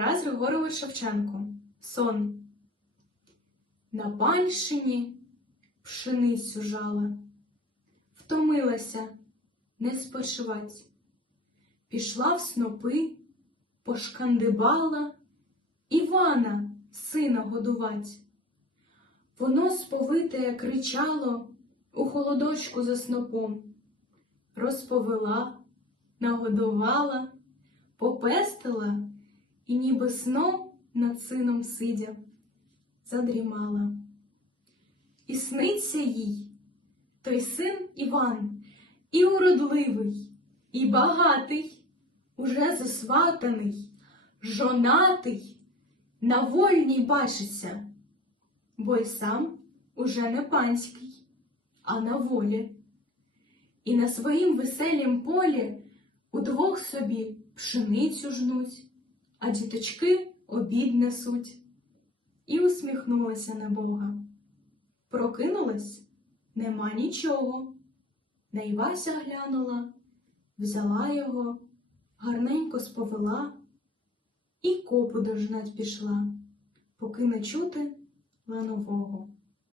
Тарас Григорович Шевченко. Сон. На панщині пшеницю жала, втомилася не спочивать. Пішла в снопи, пошкандибала Івана, сина годувать. Воно сповите кричало у холодочку за снопом, розповела, нагодувала, попестила і ніби сном над сином сидя, задрімала. І сниться їй той син Іван, і уродливий, і багатий, уже засватаний, жонатий, на вольній бачиться, бо й сам уже не панський, а на волі. І на своїм веселім полі удвох собі пшеницю жнуть, а діточки обід несуть. І усміхнулася на Бога. Прокинулась нема нічого. На Івася глянула, взяла його, гарненько сповела і копу дожнать пішла, поки не чути ланового.